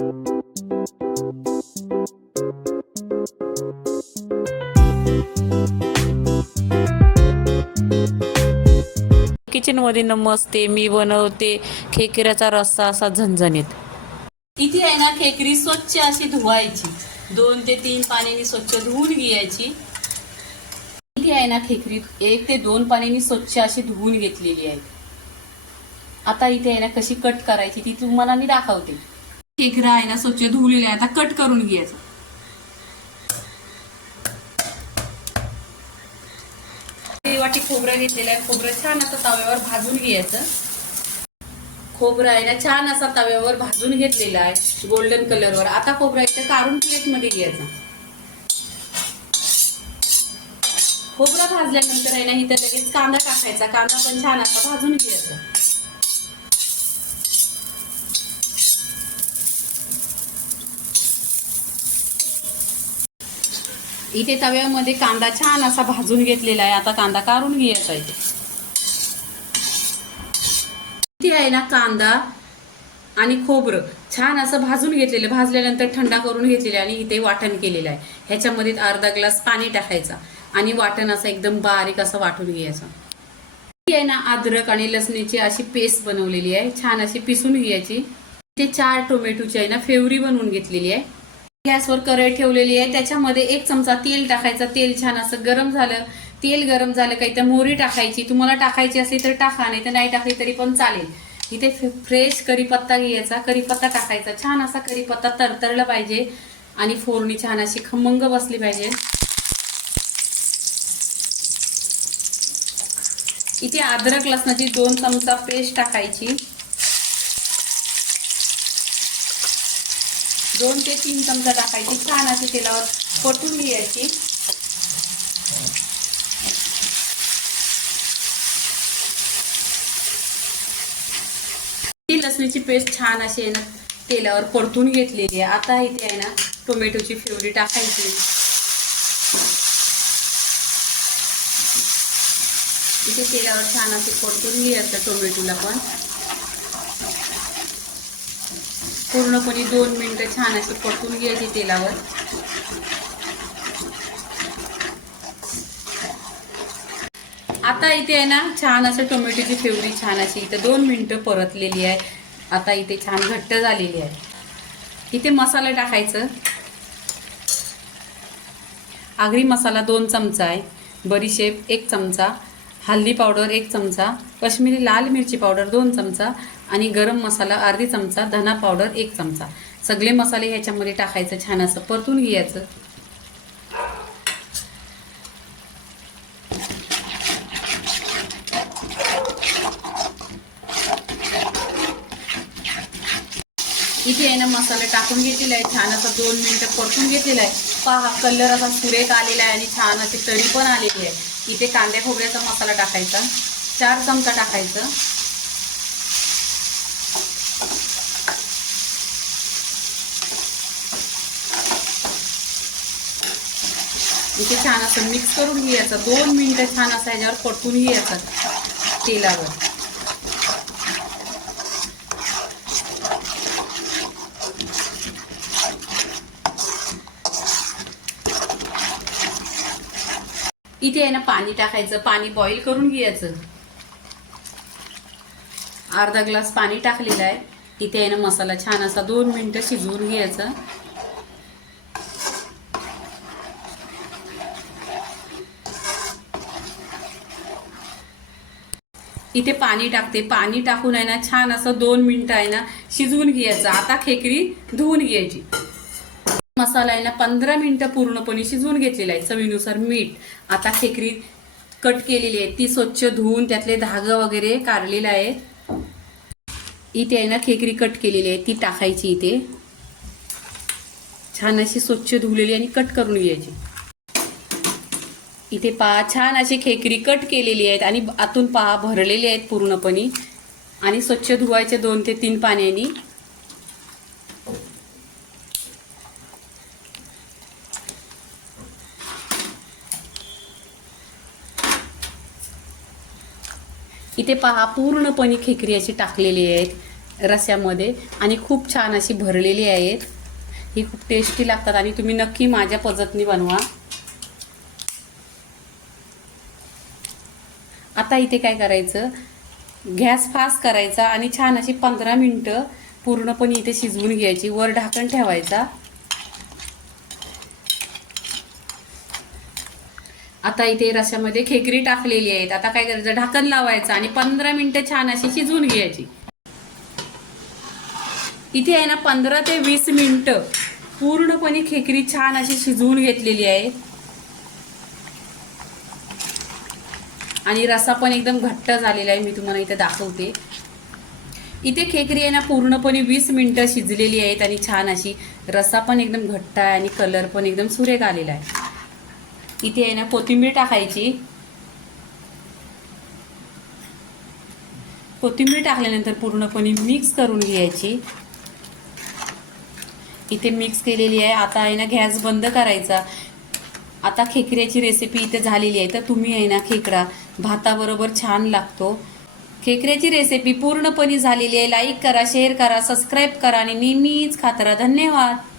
किचनमध्ये नमस्ते. मी बनवते खेकड्याचा रस्सा असा झणझणीत. इथे आहे ना खेकडी स्वच्छ अशी धुवायची, 2 ते 3 पाण्याने स्वच्छ धुवून घ्यायची. इथे आहे ना खेकडी 1 ते 2 पाण्याने स्वच्छ अशी धुवून घेतलेली आहे. आता इथे आहे ना कशी कट करायची ती तुम्हाला मी दाखवते. खेकडा आहे ना स्वच्छ धुवलेला आहे, आता कट करून घ्यायचं. वाटी खोबरं घेतलेलं आहे. खोबरं छान असं तव्यावर भाजून घ्यायचं. खोबरं आहे ना छान असा तव्यावर भाजून घेतलेला आहे गोल्डन कलरवर. आता खोबरं इथे काढून प्लेटमध्ये घ्यायचं. खोबरं भाजल्यानंतर आहे ना इथं लगेच कांदा टाकायचा. कांदा पण छान असा भाजून घ्यायचा. इथे तव्यामध्ये कांदा छान असा भाजून घेतलेला आहे. आता कांदा काढून घ्यायचा. इथे आहे ना कांदा आणि खोबरं छान असं भाजून घेतलेलं, भाजल्यानंतर थंडा करून घेतलेलं आणि इथे वाटण केलेलं आहे. ह्याच्यामध्ये अर्धा ग्लास पाणी टाकायचा आणि वाटण असं एकदम बारीक असं वाटून घ्यायचं. ही आहे ना अद्रक आणि लसणीची अशी पेस्ट बनवलेली आहे, छान अशी पिसून घ्यायची. इथे 4 टोमॅटोची आहे ना प्युरी बनवून घेतलेली आहे. गॅसवर कढई ठेवलेली आहे. त्याच्यामध्ये 1 चमचा तेल टाकायचं. तेल छान असं गरम झालं. तेल गरम झालं काही तर मोहरी टाकायची. तुम्हाला टाकायची असेल तर टाका, नाही तर नाही टाकली तरी पण चालेल. इथे फ्रेश कढीपत्ता घ्यायचा. कढीपत्ता टाकायचा. छान असा कढीपत्ता तरतरला पाहिजे आणि फोडणी छान अशी खमंग बसली पाहिजे. इथे अद्रक लसणाची 2 चमचा पेस्ट टाकायची. 2 ते 3 चमचा टाकायची. छान अशी तेलावर परतून घ्यायची. ती लसणीची पेस्ट छान अशी आहे ना तेलावर परतून घेतलेली आहे. आता इथे आहे ना टोमॅटोची प्युरी टाकायची. इथे तेलावर छान अशी परतून घ्यायचं. टोमॅटोला पण पूर्णपणे 2 मिनिटं छान अशी परतून घ्यायची तेलावर. आता इथे आहे ना छान असं टोमॅटोची प्युरी छान अशी इथे 2 मिनिटं परतलेली आहे. आता इथे छान घट्ट झालेली आहे. इथे मसाला टाकायचं. आगरी मसाला 2 चमचा आहे, बडीशेप 1 चमचा, हल्दी पावडर 1 चमचा, काश्मीरी लाल मिरची पावडर 2 चमचा आणि गरम मसाला अर्धी चमचा, धना पावडर 1 चमचा. सगळे मसाले ह्याच्यामध्ये टाकायचं. छान असं परतून घ्यायचं. इथे आहे ना मसाला टाकून घेतलेला आहे. छान असं 2 मिनिटं परतून घेतलेला आहे. पहा कलर असा सुरेख आलेला आहे आणि छान अशी तरी पण आलेली आहे. इथे कांद्या खोबऱ्याचा मसाला टाकायचा. 4 चमचा टाकायचं. इथे छान असं मिक्स करून घ्यायचं. 2 मिनिटं छान असं ह्याच्यावर परतून घ्यायचं तेलावर. इथे आहे ना पाणी टाकायचं. पाणी बॉईल करून घ्यायचं. अर्धा ग्लास पाणी टाकलेलं आहे. इथे आहे ना मसाला छान असा 2 मिनिटं शिजवून घ्यायचा. इथे पाणी टाकते. पाणी टाकून आहे ना छान असं 2 मिनिटं आहे ना शिजवून घ्यायचं. आता खेकडी धुवून घ्यायची. मसाला आहे ना 15 मिनिटं पूर्णपणे शिजवून घेतलेला आहे. चवीनुसार मीठ. आता खेकडी कट केलेली आहे ती स्वच्छ धुवून त्यातले धाग वगैरे काढलेला आहे. इथे आहे ना खेकडी कट केलेली आहे ती टाकायची. इथे छान अशी स्वच्छ धुवलेली आणि कट करून घ्यायची. इथे पहा छान अशी खेकडी कट केलेली आहेत आणि आतून पहा भरलेली आहेत पूर्णपणे आणि स्वच्छ धुवायचे 2 ते 3 पाण्याने. इथे पहा पूर्णपणे खेकडी अशी टाकलेली आहेत रस्स्यामध्ये आणि खूप छान अशी भरलेली आहेत. ही खूप टेस्टी लागतात आणि तुम्ही नक्की माझ्या पद्धतीने बनवा. आता इथे काय करायचं, गॅस फास्ट करायचा आणि छान अशी 15 मिनिटं पूर्णपणे इथे शिजवून घ्यायची. वर ढाकण ठेवायचा. आता इथे रश्यामध्ये खेकडी टाकलेली आहेत. आता काय करायचं, ढाकण लावायचं आणि 15 मिनिटं छान अशी शिजवून घ्यायची. इथे आहे ना 15 ते 20 मिनिटं पूर्णपणे खेकडी छान अशी शिजवून घेतलेली आहे आणि रस्सा पण एकदम घट्ट झालेला आहे. मी तुम्हाला इथे दाखवते. इथे खेकडी आहे ना पूर्णपणे 20 मिनिटं शिजलेली आहेत आणि छान अशी रस्सा पण एकदम घट्ट आहे आणि कलर पण एकदम सुरेख आलेला आहे. इथे आहे ना कोथिंबीर टाकायची. कोथिंबीर टाकल्यानंतर पूर्णपणे मिक्स करून घ्यायची. इथे मिक्स केलेली आहे. आता आहे ना गॅस बंद करायचा. आता खेकड्याची रेसिपी इथे झालेली आहे. तर तुम्ही आहे ना खेकडा भाताबरोबर छान लागतो. खेकड्याची रेसिपी पूर्णपणे झालेली आहे. लाईक करा, शेअर करा, सबस्क्राईब करा आणि नेहमीच खात राहा. धन्यवाद.